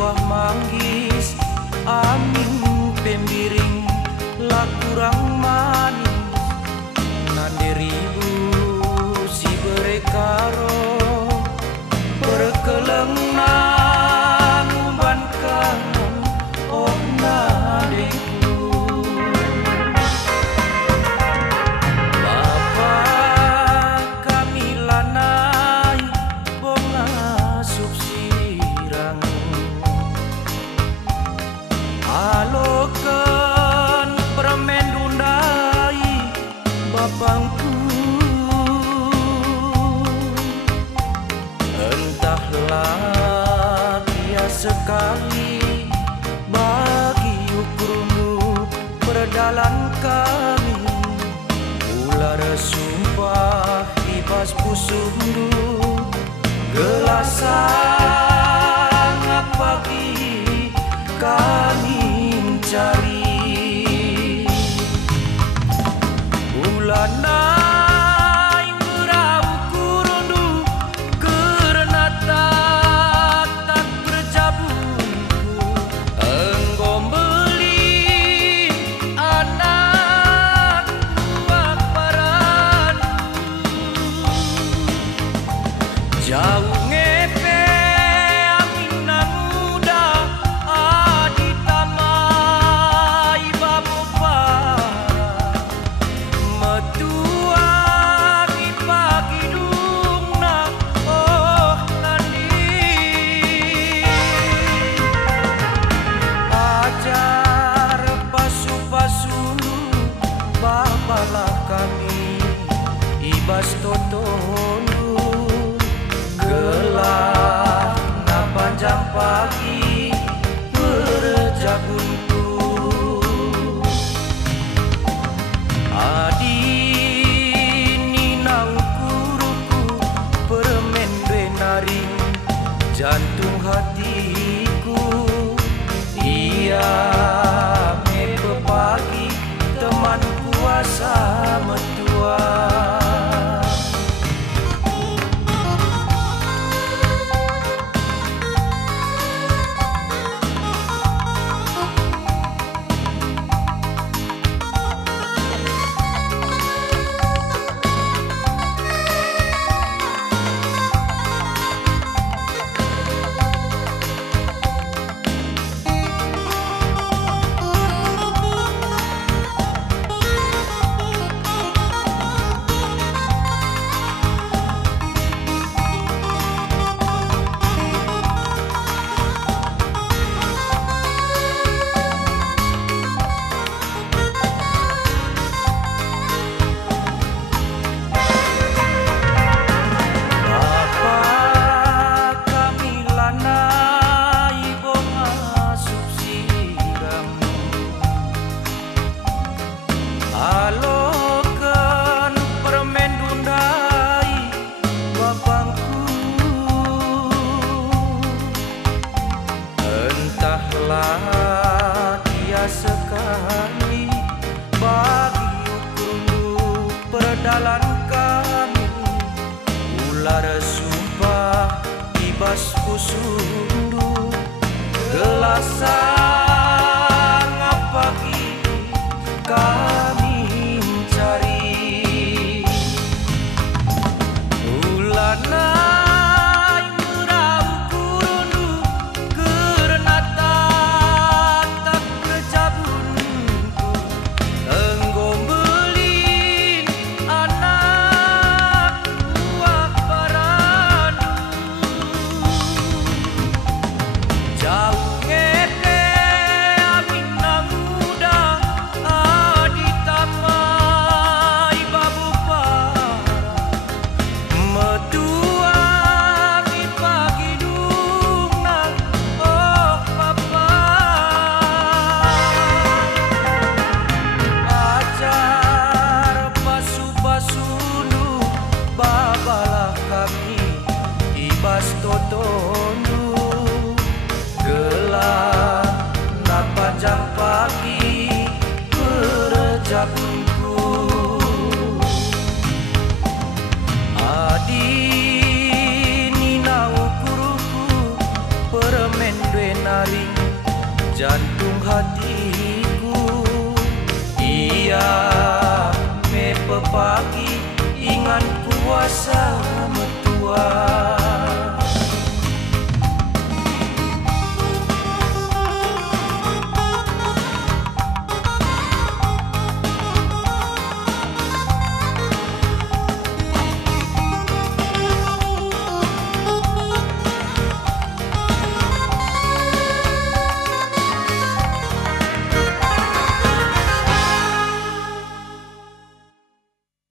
buah manggis, angin pembiring lah kurang manis. Nande ribu si berekaro berkeleng nang umban kanan oh nadeku. Bapa kami lanai bonga subsirang alokan permen dundai bapangku. Entahlah biasa sekali bagi ukurmu perdalan kami. Ular sumpah ibas pusundu gelasan pagi kami mencari bulan naik berau kurundu karena tak berjabunku enggom beli anak buah parandu jauh ngepe angin nang muda adi tamai babu para metua di pagi dungna oh nandi ajar pasu-pasulu bapalah kami ibas totondu gelap na panjang pagi berjabunku. Adi ninau kuruku permen benaring jantung hatiku. Ia mepe pagi teman kuasa metua. Alokan permen dundai bapangku. Entahlah dia sekali bagi ukurmu perdalan kami. Ular sumpah ibas pusundu gelasan pagi kami mencari bulan naik merau kurundu karena tak berjabunku enggom beli anak buah parandu jauh ngete menyaring jantung hatiku. Ia me pepagi ingan puasa metua.